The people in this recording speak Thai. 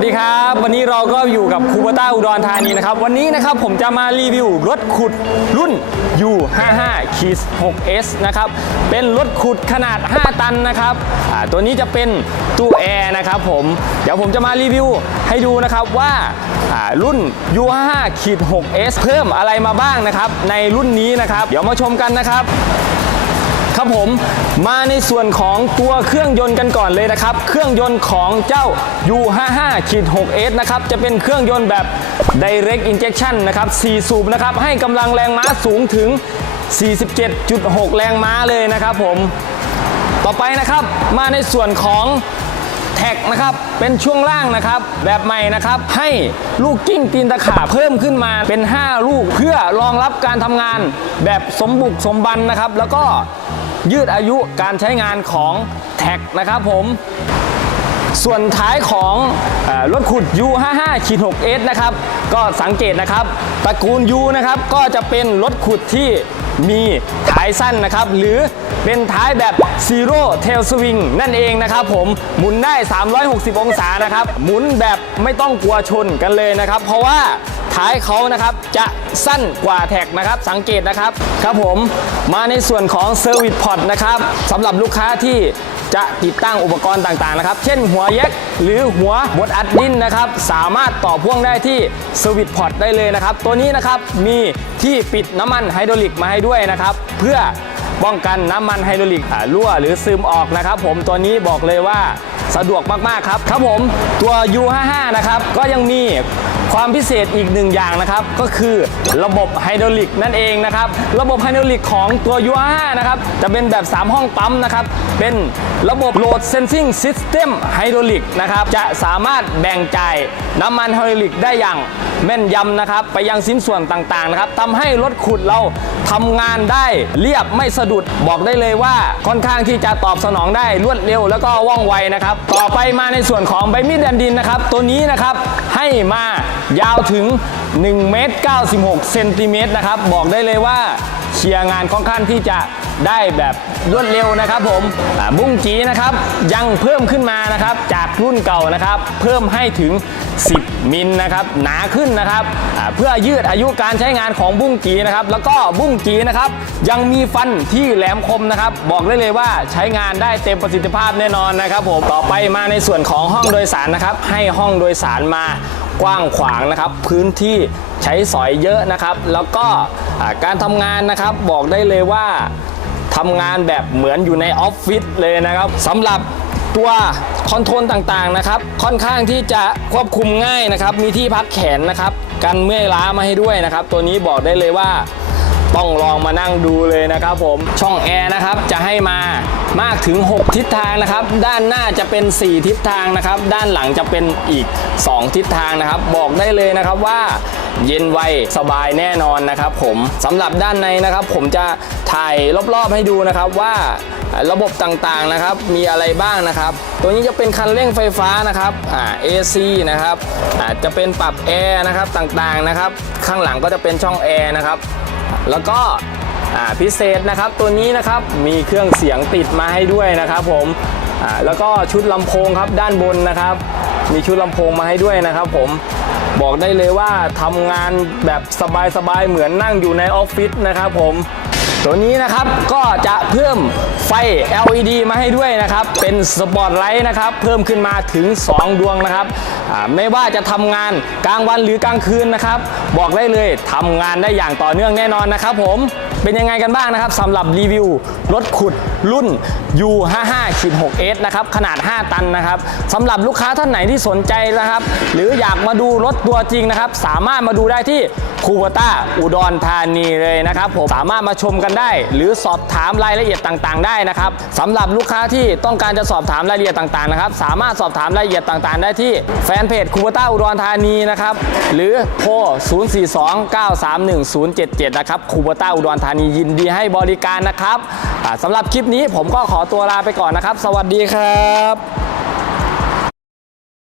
สดีครับ วันนี้เราก็อยู่กับคูเบต้าอุดรธานีนะครับ วันนี้นะครับผมจะมารีวิวรถขุดรุ่น U55 คีส 6S นะครับ เป็นรถขุดขนาด 5 ตันนะครับตัวนี้จะเป็นตู้แอร์นะครับผมเดี๋ยวผมจะมารีวิวให้ดูนะครับว่าอ่ารุ่น U55 ขีด 6S เพิ่มอะไรมาบ้างนะครับ ในรุ่นนี้นะครับ เดี๋ยวมาชมกันนะครับ ครับผมมาในส่วนของตัวเครื่องยนต์กันก่อนเลยนะครับ เครื่องยนต์ของเจ้า U55 ขีด 6S นะครับจะเป็นเครื่องยนต์แบบ Direct Injection นะครับ4สูบนะครับให้กำลังแรงม้าสูงถึง 47.6 แรงม้าเลยนะครับผม ต่อไปนะครับมาในส่วนของแท็กนะครับ เป็นช่วงล่างนะครับ แบบใหม่นะครับ ให้ลูกกิ้งตีนตะขาเพิ่มขึ้นมาเป็น 5 ลูกเพื่อรองรับการทำงานแบบสมบุกสมบันนะครับ แล้วก็ ยืดอายุการใช้งานของแท็กนะครับผม ส่วนท้ายของอรถขุด U55 6S นะครับ ก็สังเกตนะครับตระกูล U นะครับก็จะเป็นรถขุดที่มีท้ายสั้นนะครับ หรือเป็นท้ายแบบ Zero Tail Swing นั่นเองนะครับผมหมุนได้ 360 องศานะครับ หมุนแบบไม่ต้องกลัวชนกันเลยนะครับ เพราะว่า ท้ายเขานะครับจะสั้นกว่าแท็กนะครับสังเกตนะครับครับผมมาในส่วนของ Service Pod นะครับสำหรับลูกค้าที่จะติดตั้งอุปกรณ์ต่างๆนะครับ เช่นหัวเย็กหรือหัวบดอัดดินนะครับ สามารถต่อพ่วงได้ที่สวิตพอร์ตได้เลยนะครับ ตัวนี้นะครับมีที่ปิดน้ำมันไฮดรอลิกมาให้ด้วยนะครับ เพื่อป้องกันน้ำมันไฮดรอลิกรั่วหรือซึมออกนะครับ ผมตัวนี้บอกเลยว่าสะดวกมากๆครับครับผมตัว U55 นะครับก็ยังมี ความพิเศษอีกหนึ่งอย่างนะครับ ก็คือระบบไฮดรอลิกนั่นเองนะครับ ระบบไฮดรอลิกของตัว U5 นะครับ จะเป็นแบบ 3 ห้องปั๊มนะครับ เป็นระบบ Load Sensing System ไฮดรอลิกนะครับ จะสามารถแบ่งจ่ายน้ำมันไฮดรอลิกได้อย่างแม่นยำนะครับ ไปยังชิ้นส่วนต่างๆนะครับทำให้รถขุดเราทำงานได้เรียบไม่สะดุดบอกได้เลยว่าค่อนข้างที่จะตอบสนองได้รวดเร็วแล้วก็ว่องไวนะครับ ต่อไปมาในส่วนของใบมีดแดนดินนะครับ ตัวนี้นะครับให้มา ยาวถึง1เมตร96เซนติเมตรนะครับ บอกได้เลยว่าเคลียร์งานค่อนข้างที่จะได้แบบรวดเร็วนะครับผมบุ้งจีนะครับยังเพิ่มขึ้นมานะครับจากรุ่นเก่านะครับ เพิ่มให้ถึง 10 มิลนะครับหนาขึ้นนะครับเพื่อยืดอายุการใช้งานของบุ้งจีนะครับแล้วก็บุ้งจีนะครับยังมีฟันที่แหลมคมนะครับ บอกได้เลยว่าใช้งานได้เต็มประสิทธิภาพแน่นอนนะครับผมต่อไปมาในส่วนของห้องโดยสารนะครับให้ห้องโดยสารมา กว้างขวางนะครับ พื้นที่ใช้สอยเยอะนะครับ แล้วก็การทำงานนะครับบอกได้เลยว่าทำงานแบบเหมือนอยู่ในออฟฟิศเลยนะครับสำหรับตัวคอนโทรลต่างๆนะครับค่อนข้างที่จะควบคุมง่ายนะครับ มีที่พักแขนนะครับ กันเมื่อยล้ามาให้ด้วยนะครับ ตัวนี้บอกได้เลยว่า ต้องลองมานั่งดูเลยนะครับผมช่องแอร์นะครับจะให้มามากถึง 6 ทิศทางนะครับ ด้านหน้าจะเป็น 4 ทิศทางนะครับ ด้านหลังจะเป็นอีก 2 ทิศทางนะครับ บอกได้เลยนะครับว่าเย็นไวสบายแน่นอนนะครับผมสำหรับด้านในนะครับ ผมจะถ่ายรอบๆให้ดูนะครับว่าระบบต่างๆนะครับมีอะไรบ้างนะครับ ตัวนี้จะเป็นคันเร่งไฟฟ้านะครับอ่า AC นะครับอ่าจะเป็นปรับแอร์นะครับต่างๆนะครับ ข้างหลังก็จะเป็นช่องแอร์นะครับ แล้วก็พิเศษนะครับตัวนี้นะครับมีเครื่องเสียงติดมาให้ด้วยนะครับผมแล้วก็ชุดลำโพงครับด้านบนนะครับ มีชุดลำโพงมาให้ด้วยนะครับ ผมบอกได้เลยว่าทำงานแบบสบายๆเหมือนนั่งอยู่ในออฟฟิศนะครับผม ตัวนี้นะครับก็จะเพิ่มไฟ LED มาให้ด้วยนะครับ เป็นสปอตไลท์นะครับ เพิ่มขึ้นมาถึง 2 ดวงนะครับ ไม่ว่าจะทำงานกลางวันหรือกลางคืนนะครับ บอกได้เลยทำงานได้อย่างต่อเนื่องแน่นอนนะครับผม เป็นยังไงกันบ้างนะครับสำหรับรีวิวรถขุดรุ่น U55 6S นะครับขนาด 5 ตันนะครับสำหรับลูกค้าท่านไหนที่สนใจนะครับ หรืออยากมาดูรถตัวจริงนะครับ สามารถมาดูได้ที่คูเบต้าอุดรธานีเลยนะครับผมสามารถมาชมกันได้ หรือสอบถามรายละเอียดต่างๆ ได้นะครับสำหรับลูกค้าที่ต้องการจะสอบถามรายละเอียดต่างๆนะครับสามารถสอบถามรายละเอียดต่างๆ ได้ที่แฟนเพจคูเบต้าอุดรธานีนะครับหรือโทร 042-931-077 นะครับคูเบต้าอุดรธานีานียินดีให้บริการนะครับสำหรับคลิปนี้ผมก็ขอตัวลาไปก่อนนะครับ สวัสดีครับ